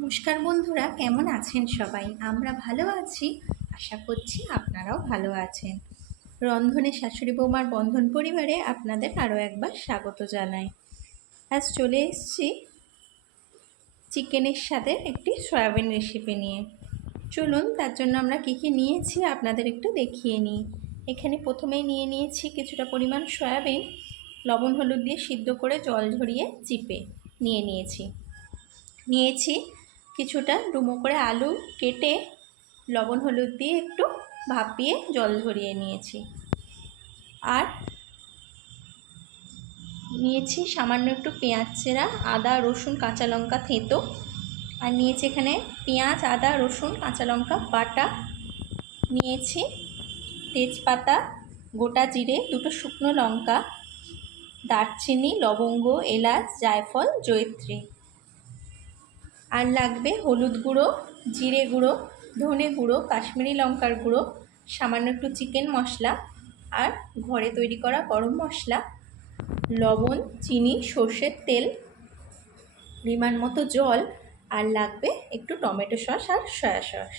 নমস্কার বন্ধুরা, কেমন আছেন সবাই? আমরা ভালো আছি। আশা করছি আপনারাও ভালো আছেন। রন্ধনে শাশুড়ি বৌমার বন্ধন পরিবারে আপনাদের আরও একবার স্বাগত জানাই। আজ চলে এসেছি চিকেনের সাথে একটি সয়াবিন রেসিপি নিয়ে। চলুন তার জন্য আমরা কী কী নিয়েছি আপনাদের একটু দেখিয়ে নিই। এখানে প্রথমেই নিয়েছি কিছুটা পরিমাণ সয়াবিন, লবণ হলুদ দিয়ে সিদ্ধ করে জল ঝরিয়ে চিপে নিয়েছি কিছুটা ডুমো করে আলু কেটে লবণ হলুদ দিয়ে একটু ভাপিয়ে জল ঝরিয়ে নিয়েছি। আর নিয়েছি সামান্য একটু পেঁয়াজ চেরা, আদা রসুন কাঁচা লঙ্কা থেঁতো। আর নিয়েছি এখানে পেঁয়াজ আদা রসুন কাঁচা লঙ্কা বাটা। নিয়েছি তেজপাতা, গোটা জিরে, দুটো শুকনো লঙ্কা, দারচিনি, লবঙ্গ, এলাচ, জায়ফল, জয়িত্রী। আর লাগবে হলুদ গুঁড়ো, জিরে গুঁড়ো, ধনে গুঁড়ো, কাশ্মীরি লঙ্কার গুঁড়ো, সামান্য একটু চিকেন মশলা আর ঘরে তৈরি করা গরম মশলা, লবণ, চিনি, সর্ষের তেল, পরিমাণ মতো জল, আর লাগবে একটু টমেটো সস আর সয়া সস।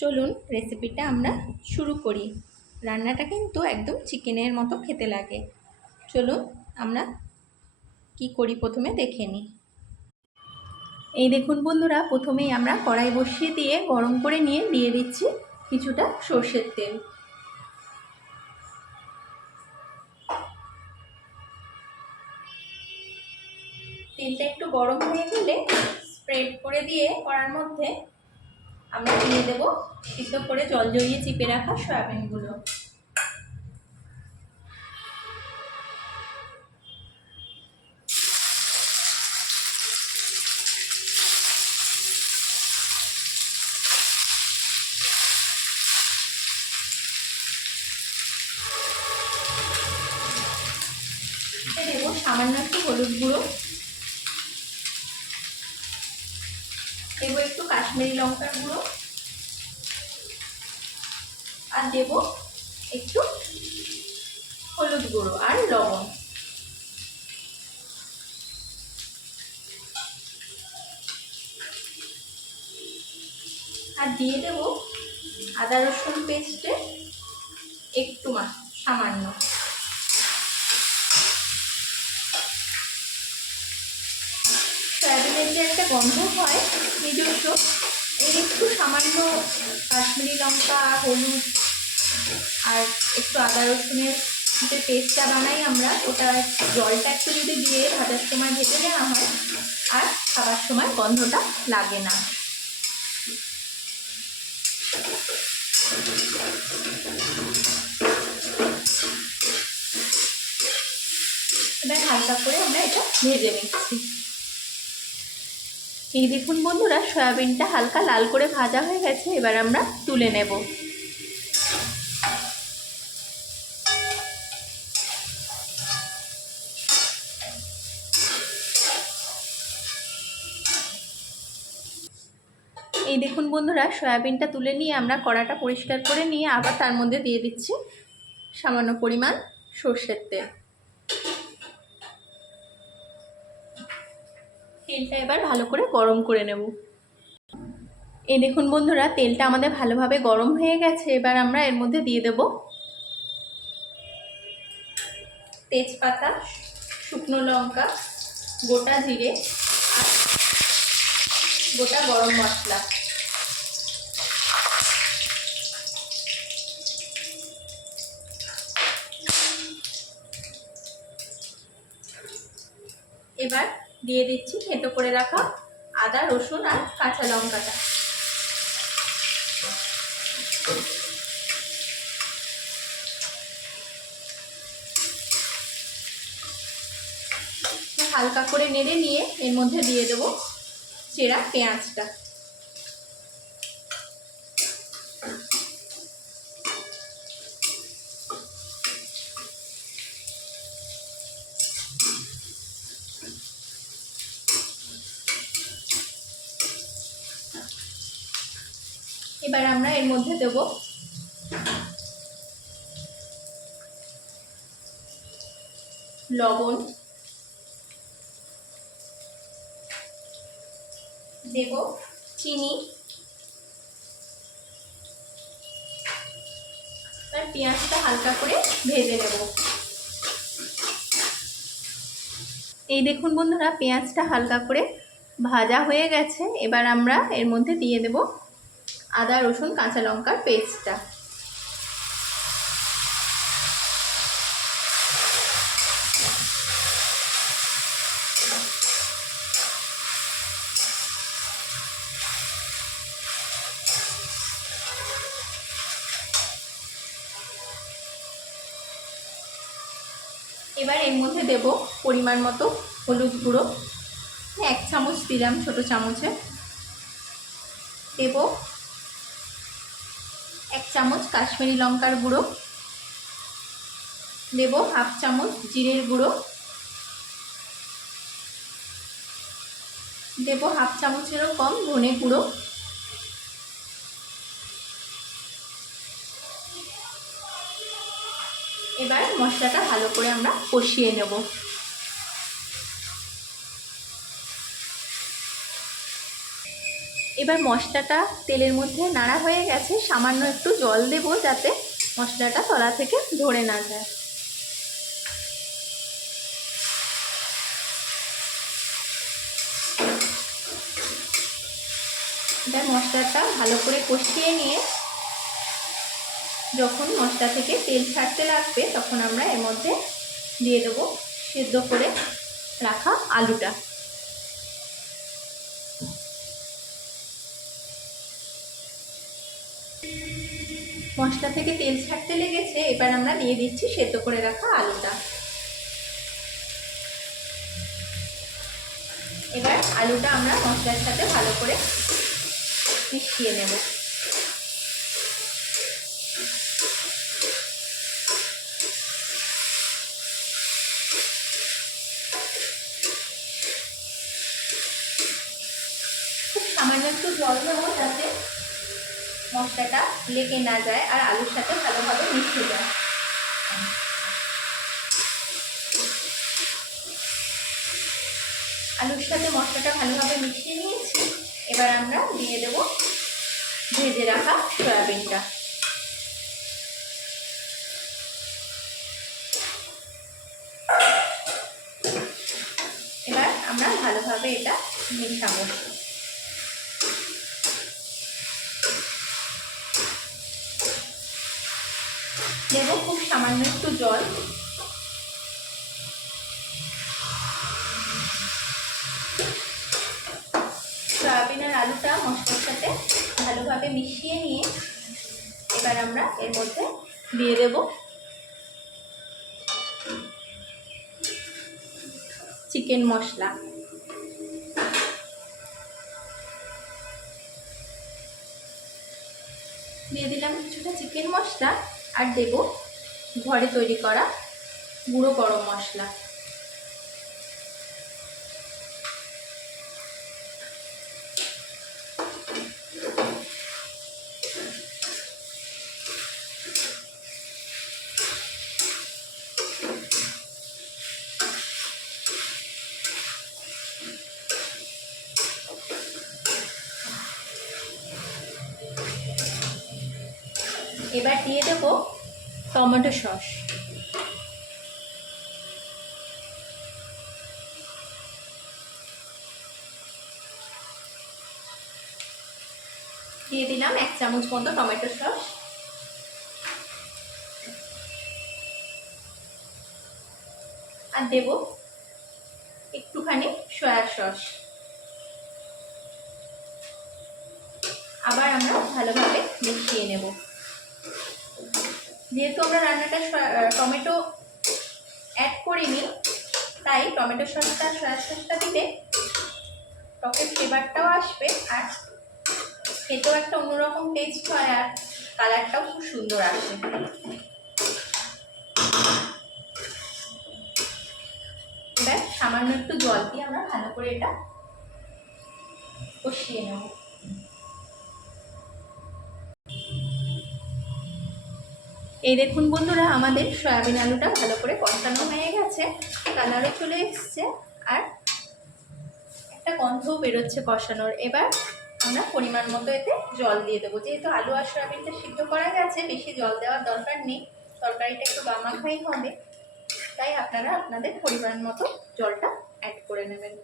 চলুন রেসিপিটা আমরা শুরু করি। রান্নাটা কিন্তু একদম চিকেনের মতো খেতে লাগে। চলুন আমরা কি করি প্রথমে দেখে নিই। এই দেখুন বন্ধুরা, প্রথমেই আমরা কড়াই বসিয়ে দিয়ে গরম করে নিয়ে দিয়ে দিচ্ছি কিছুটা সর্ষের তেল। তেলটা একটু গরম হয়ে গেলে স্প্রেড করে দিয়ে কড়ার মধ্যে আমরা দিয়ে দেব সিদ্ধ করে জল ঝরিয়ে চিপে রাখা সয়াবিনগুলো। দেব সামান্য একটু হলুদ গুঁড়ো, দেব একটু কাশ্মীরি লঙ্কার গুঁড়ো, আর দেব একটু হলুদ গুঁড়ো আর লবণ। আর দিয়ে দেব আদা রসুন পেস্টে একটু সামান্য। সয়াবিনের যে একটা গন্ধ হয় নিজস্ব, এই একটু সামান্য কাশ্মীরি লঙ্কা, হলুদ আর একটু আদা রসুনের যে পেস্টটা বানাই আমরা, ওটা জলটা একটু যদি দিয়ে ভাজার সময় ভেজে নেওয়া হয় আর খাবার সময় গন্ধটা লাগে না। এবার হালকা করে আমরা এটা ভেজে নিচ্ছি। এই দেখুন বন্ধুরা, সয়াবিনটা হালকা লাল করে ভাজা হয়ে গেছে। এবার আমরা তুলে নেব। এই দেখুন বন্ধুরা, সয়াবিনটা তুলে নিয়ে আমরা কড়াটা পরিষ্কার করে নিয়ে আবার তার মধ্যে দিয়ে দিচ্ছি সামান্য পরিমাণ সর্ষের তেল। তেলটা এবার ভালো করে গরম করে নেব। এই দেখুন বন্ধুরা, তেলটা আমাদের ভালোভাবে গরম হয়ে গেছে। এবার আমরা এর মধ্যে দিয়ে দেব তেজপাতা, শুকনো লঙ্কা, গোটা জিরে আর গোটা গরম মশলা। এবার দিয়ে দিচ্ছি থেঁতো করে রাখা আদা রসুন আর কাঁচা লঙ্কাটা। হালকা করে নেড়ে নিয়ে এর মধ্যে দিয়ে দেব চেরা পেঁয়াজটা। এবার আমরা এর মধ্যে দেব লবণ, দেব চিনি, আর পেঁয়াজটা হালকা করে ভেজে নেব। এই দেখুন বন্ধুরা, পেঁয়াজটা হালকা করে ভাজা হয়ে গেছে। এবার আমরা এর মধ্যে দিয়ে দেব আদা রসুন কাঁচা লঙ্কার পেস্টটা। এবার এর মধ্যে দেব পরিমাণ মতো হলুদ গুঁড়ো, 1 চামচ দিলাম ছোট চামচে। দেব 1 চামচ কাশ্মীরি লঙ্কার গুঁড়ো, দেব 1/2 চামচ জিরের গুঁড়ো, দেব 1/2 চামচেরও কম ধনে গুঁড়ো, এবার মশলাটা ভালো করে আমরা কষিয়ে নেব। এবার মশলাটা তেলের মধ্যে নাড়া হয়ে গেছে, সামান্য একটু জল দেব যাতে মশলাটা তলা থেকে ধরে না যায়। এবার মশলাটা ভালো করে কষিয়ে নিয়ে যখন মশলা থেকে তেল ছাড়তে লাগবে তখন আমরা এর মধ্যে দিয়ে দেবো সেদ্ধ করে রাখা আলুটা। মশলা থেকে তেল ছাড়তে লেগেছে, এবার আমরা দিয়ে দিচ্ছি সেদ্ধ করে রাখা আলুটা। এবার আলুটা আমরা মশলার সাথে ভালো করে মিশিয়ে নেব। খুব সামান্য একটু জল দেবো যাতে মশলাটা লেগে না যায় আর আলুর সাথে ভালোভাবে মিশে যায়। আলুর সাথে মশলাটা ভালোভাবে মিশিয়ে নিয়েছি। এবার আমরা দিয়ে দেব ভেজে রাখা সয়াবিনটা। এবার আমরা ভালোভাবে এটা মেশাবো। দেব খুব সামান্য একটু জল। সয়াবিন আর আলুটা মশলার সাথে ভালোভাবে মিশিয়ে নিয়ে এবার আমরা এর মধ্যে দিয়ে দেব চিকেন মশলা। দিয়ে দিলাম কিছুটা চিকেন মশলা আর দেব ঘরে তৈরি করা গুঁড়ো গরম মশলা। এবার দিয়ে দেব টমেটো সস। দিয়ে দিলাম 1 চামচ মতো টমেটো সস। আর দেব একটুখানি সয়া সস। আবার আমরা ভালোভাবে মিশিয়ে নেব। যেহেতু আমরা রান্নাটা টমেটো অ্যাড করিনি, তাই টমেটো সসটা সয়া সসটা দিলে টকের ফ্লেভারটাও আসবে আর খেতেও একটা অন্যরকম টেস্ট হয় আর কালারটাও খুব সুন্দর আসে। এবার সামান্য একটু জল দিয়ে আমরা ভালো করে এটা কষিয়ে নেব। এই দেখুন বন্ধুরা, আমাদের সয়াবিন আলুটা ভালো করে কষানো হয়ে গেছে, কালারে চলে এসছে আর একটা গন্ধও বেরোচ্ছে কষানোর। এবার আমরা পরিমাণ মতো এতে জল দিয়ে দেবো। যেহেতু আলু আর সয়াবিনটা সিদ্ধ করা গেছে, বেশি জল দেওয়ার দরকার নেই, তরকারিটা একটু গামাখাই হবে, তাই আপনারা আপনাদের পরিমাণ মতো জলটা অ্যাড করে নেবেন।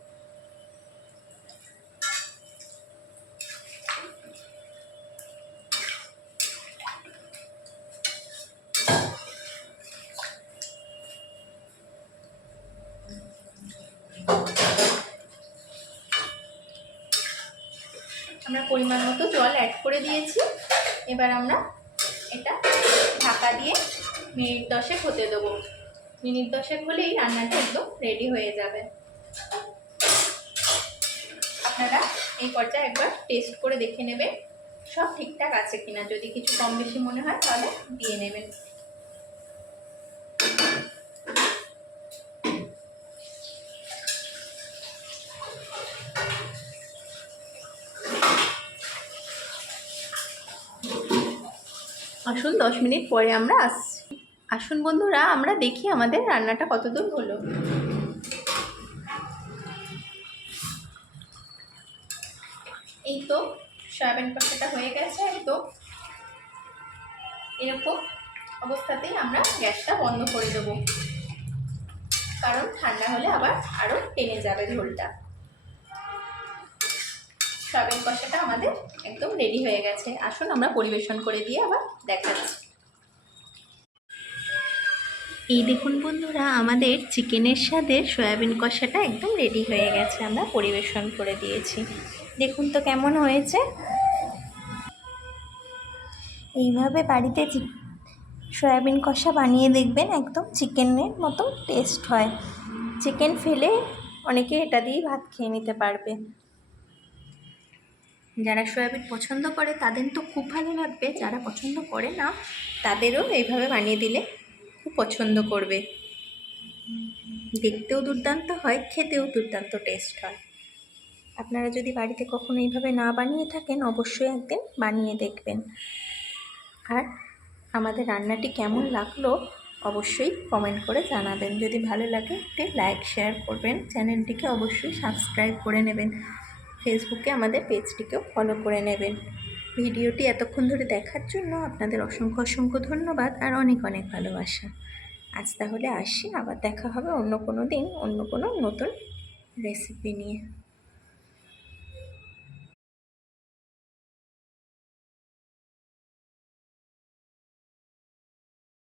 আমরা পরিমাণ মতো জল অ্যাড করে দিয়েছি। এবার আমরা এটা ঢাকা দিয়ে মিনিট 10 হতে দেবো। মিনিট 10 হলেই রান্নাটা একদম রেডি হয়ে যাবে। আপনারা এই পর্যায়ে একবার টেস্ট করে দেখে নেবেন সব ঠিকঠাক আছে কিনা। যদি কিছু কম বেশি মনে হয় তাহলে দিয়ে নেবেন। আসুন 10 মিনিট পরে আমরা আসছি। আসুন বন্ধুরা, আমরা দেখি আমাদের রান্নাটা কতদূর হলো। এই তো সয়াবিন কষাটা হয়ে গেছে। একদম এরকম অবস্থাতেই আমরা গ্যাসটা বন্ধ করে দেবো, কারণ ঠান্ডা হলে আবার আরও টেনে যাবে ঝোলটা। সয়াবিন কষাটা আমাদের একদম রেডি হয়ে গেছে। আসুন আমরা পরিবেশন করে দিয়ে আবার দেখাচ্ছি। এই দেখুন বন্ধুরা, আমাদের চিকেনের সাথে সয়াবিন কষাটা একদম রেডি হয়ে গেছে। আমরা পরিবেশন করে দিয়েছি। দেখুন তো কেমন হয়েছে। এইভাবে বাড়িতে সয়াবিন কষা বানিয়ে দেখবেন, একদম চিকেনের মতো টেস্ট হয়। চিকেন ফেলে অনেকে এটা দিয়েই ভাত খেয়ে নিতে পারবে। যারা সয়াবিন পছন্দ করে তাদের তো খুব ভালো লাগবে, যারা পছন্দ করে না তাদেরও এইভাবে বানিয়ে দিলে খুব পছন্দ করবে। দেখতেও দুর্দান্ত হয়, খেতেও দুর্দান্ত টেস্ট হয়। আপনারা যদি বাড়িতে কখনো এইভাবে না বানিয়ে থাকেন, অবশ্যই একদিন বানিয়ে দেখবেন। আর আমাদের রান্নাটি কেমন লাগলো অবশ্যই কমেন্ট করে জানাবেন। যদি ভালো লাগে একটি লাইক শেয়ার করবেন, চ্যানেলটিকে অবশ্যই সাবস্ক্রাইব করে নেবেন, ফেসবুকে আমাদের পেজটিকেও ফলো করে নেবেন। ভিডিওটি এতক্ষণ ধরে দেখার জন্য আপনাদের অসংখ্য অসংখ্য ধন্যবাদ আর অনেক অনেক ভালোবাসা। আজ তাহলে আসি, আবার দেখা হবে অন্য কোনো দিন অন্য কোনো নতুন রেসিপি নিয়ে।